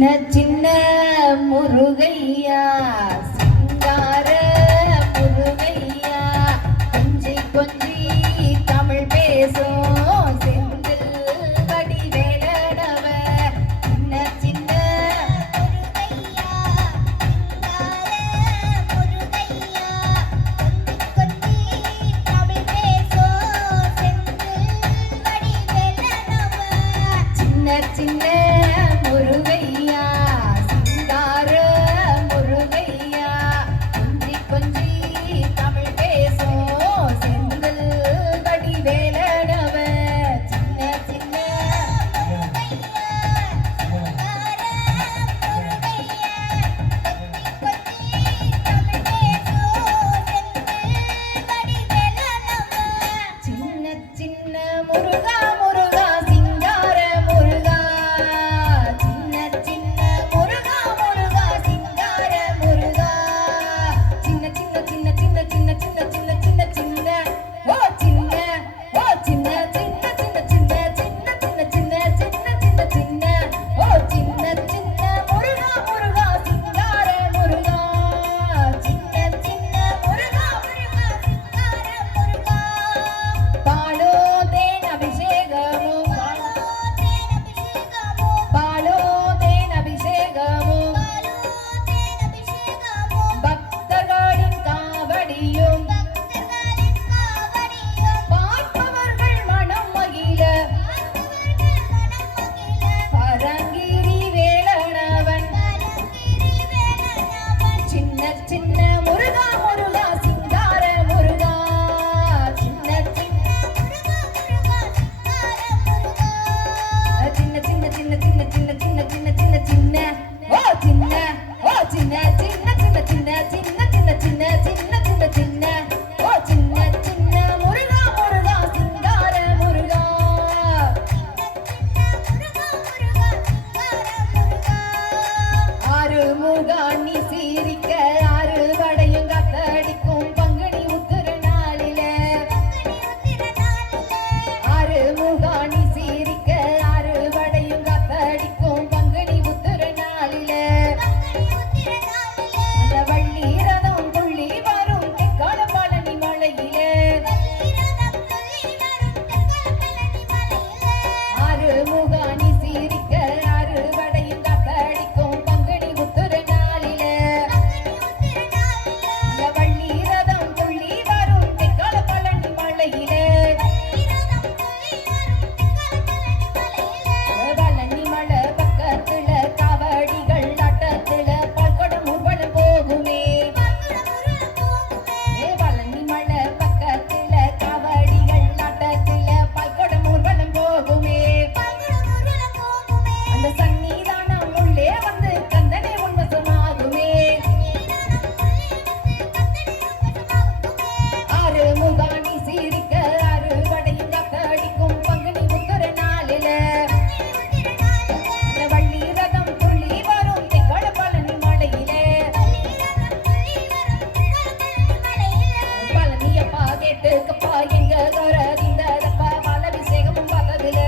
சின்ன முருகையா சிங்கார முருகையா கொஞ்சி கொஞ்சி தமிழ் பேசும் செந்தில் வடிவேலனவ சின்ன சின்ன முருகையா சிங்கார முருகையா கொஞ்சி கொஞ்சி தமிழ் பேசும் செந்தில் வடிவேலனவ சின்ன சின்ன முருகையா சிங்கார முருகையா கொஞ்சி கொஞ்சி தமிழ் பேசும் செந்தில் வடிவேலனவ சின்ன சின்ன முருகையா சிங்கார முருகையா கொஞ்சி கொஞ்சி தமிழ் பேசும் செந்தில் வடிவேலனவ சின்ன சின்ன முருகா முருகா சிங்கார முருகா சின்ன சின்ன முருகா முருகா சிங்கார முருகா சின்ன சின்ன சின்ன சின்ன சின்ன சின்ன சின்ன சின்ன சின்ன ஓ சின்ன ஓ சின்ன சின்ன சின்ன சின்ன சின்ன சின்ன சின்ன சின்ன சின்ன சின்ன ஓ சின்ன சின்ன முருகா முருகா சிங்கார முருகா சின்ன சின்ன முருகா முருகா சிங்கார முருகா பாலோ தேன் அபிஷேகமும் பாலோ தேன் அபிஷேகமும் பக்தர்களின் காவடியும் பார்ப்பவர்கள் மனம் மகிழ பரங்கிரி வேலனவன் சின்ன சின்ன முருகா முருகா சிங்கார முருகா சின்ன சின்ன முருகா முருகா சிங்கார முருகா சின்ன சின்ன சின்ன சின்ன சின்ன சின்ன சின்ன சின்ன சின்ன ஓ சின்ன ஓ சின்ன சின்ன சின்ன சின்ன சின்ன சின்ன சின்ன சின்ன சின்ன சின்ன ஓ சின்ன சின்ன முருகா முருகா சிங்கார முருகா ஆறுமுகா நீ சீரிக்க ஆறு வடையும் கத்தடிக்கும் பங்குனி உத்திர நாளில ஆறுமுகா நீ சீரிக்க ஆறு வடையும் கத்தடிக்கும் பங்குனி உத்திர நாளில அந்த வள்ளி ரதம் துள்ளி வரும் தெக்கால பழனி மலையிலே ஆறுமுகா நீ சீரிக்க ஆறு வடையும் கத்தடிக்கும் பங்குனி உத்திர நாளில அந்த வள்ளி ரதம் துள்ளி வரும் தெக்கால பழனி மலையிலே பழனி மலை பக்கத்துல காவடிகள் ஆட்டத்துல பால்குடம் ஊர்வலம் போகுமே பழனி மலை பக்கத்துல காவடிகள் ஆட்டத்துல பால்குடம் ஊர்வலம் போகுமே அந்த சன்னிதானம் உள்ளே வந்து கந்தனை உன்வசமாகுமே ஆறுமுகா நீ சீரிக்க ஆறு வடையும் கத்தடிக்கும் பங்குனி உத்திர நாளில அந்த வள்ளி ரதம் துள்ளி வரும் தெக்கால பழனி மலையிலே பழனியப்பா கேட்டுக்கப்பா எங்க கரதிந்ததப்பா பாலபிஷேகமும் பார்த்ததுல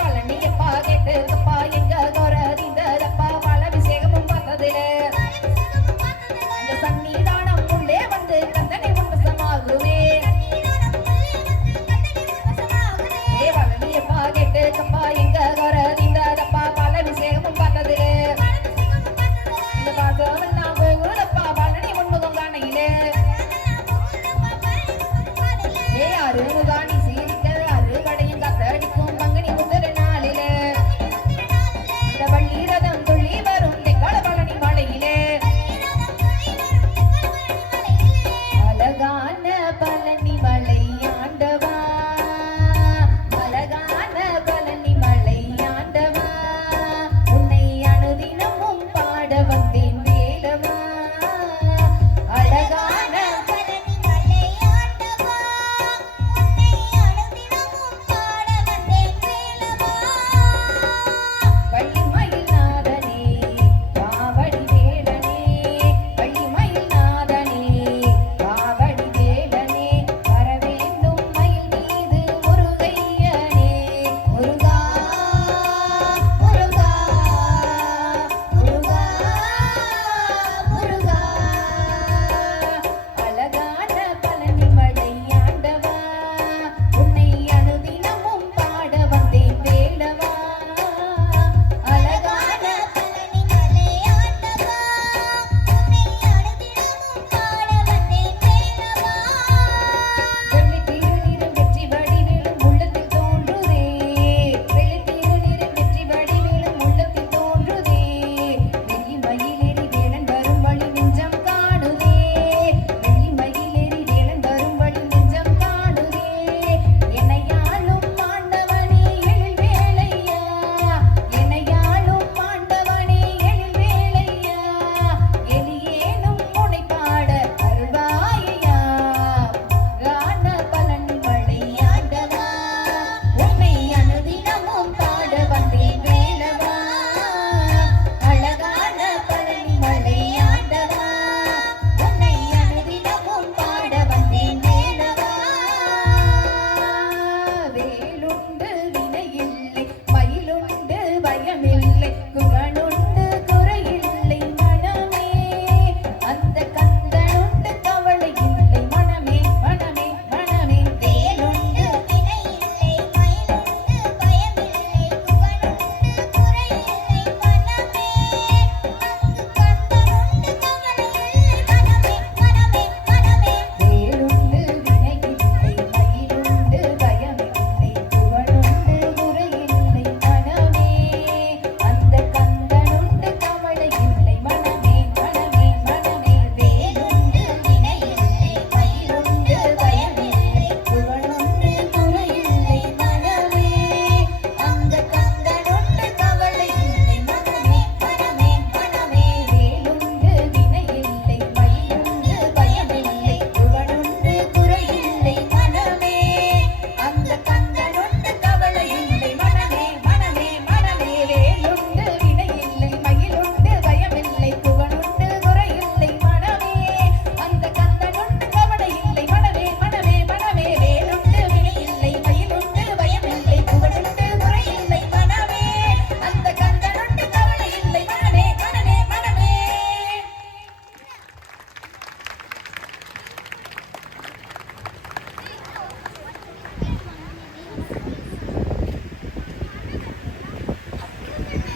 பழனியப்பா கேட்டுக்கப்பா எங்க கரதிந்ததப்பா பாலபிஷேகமும் பார்த்ததுல அந்த சன்னிதானம் உள்ளே வந்து கந்தனை உன்வசமாகுமே பழனியப்பா கேட்டுக்கப்பா எங்க கரதிந்ததப்பா பாலபிஷேகமும் பார்த்ததுல இந்த பாசமெல்லாம் போகுதப்பா பழனி முன்முகம் காணையிலே ஆறுமுகா நீ